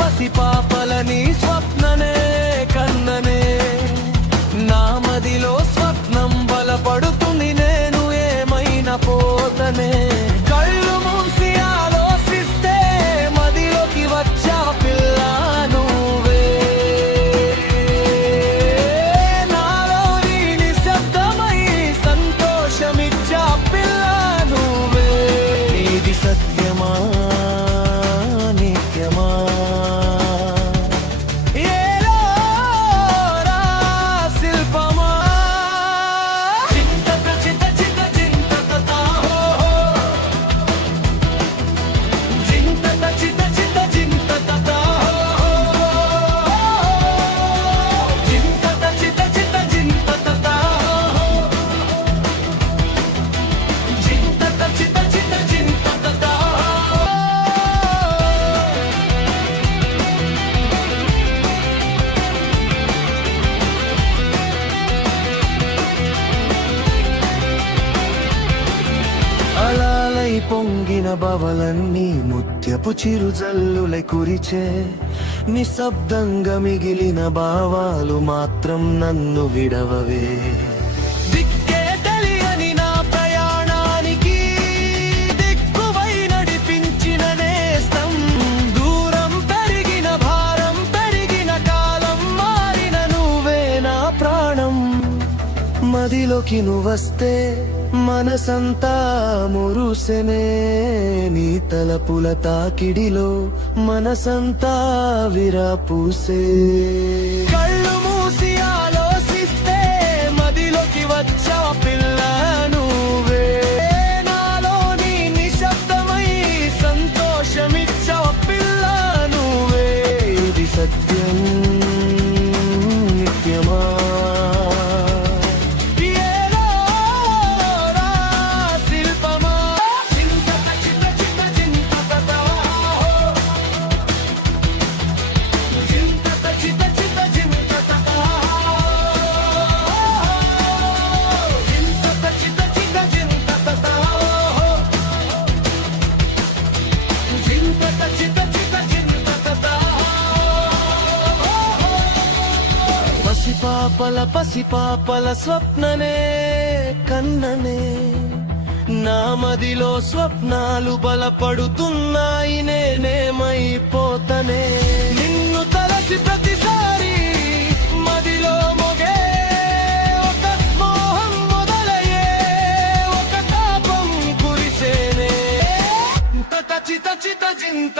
పసిపాపల నీ స్వప్ననే కన్ననే నా మదిలో స్వప్నం బలపడుతుంది నేను ఏమైనా పోతనే కళ్ళు మూసి ఆలోచిస్తే మదిలోకి వచ్చా పిల్ల నువ్వే నాలోని నిశ్శబ్దమై సంతోషమిచ్చా పిల్ల నువ్వే నీది సత్యమా పొంగిన బవలన్నీ ముత్యపు చిరుజల్లులై కురిచే నిశ్శబ్దంగా మిగిలిన భావాలు మాత్రం నన్ను విడవవే దిక్కే తెలియని నా ప్రయాణానికి దిక్కువై నడిపించిన నేస్తం దూరం పెరిగిన భారం పెరిగిన కాలం మారిన నువ్వే నా ప్రాణం మదిలోకి నువ్వస్తే మనసంతా మురుసెనే నీ తలపుల తాకిడిలో మనసంతా విరపూసే కళ్ళు మూసి ఆలోచిస్తే మదిలోకి వచ్చా పిల్ల నువ్వే నాలోని నిశ్శబ్దమై సంతోషమిచ్చా పిల్ల నువ్వే ఇది సత్యం నిత్యమా పసిపాపల స్వప్ననే కన్ననే నా మదిలో స్వప్నాలు బలపడుతున్నాయి నేనేమైపోతనే నిన్ను తలసి ప్రతిసారి మదిలో మొగే ఒక మోహం మొదలయ్యే ఒక తాపం కురిసేనే చిత చిత జింత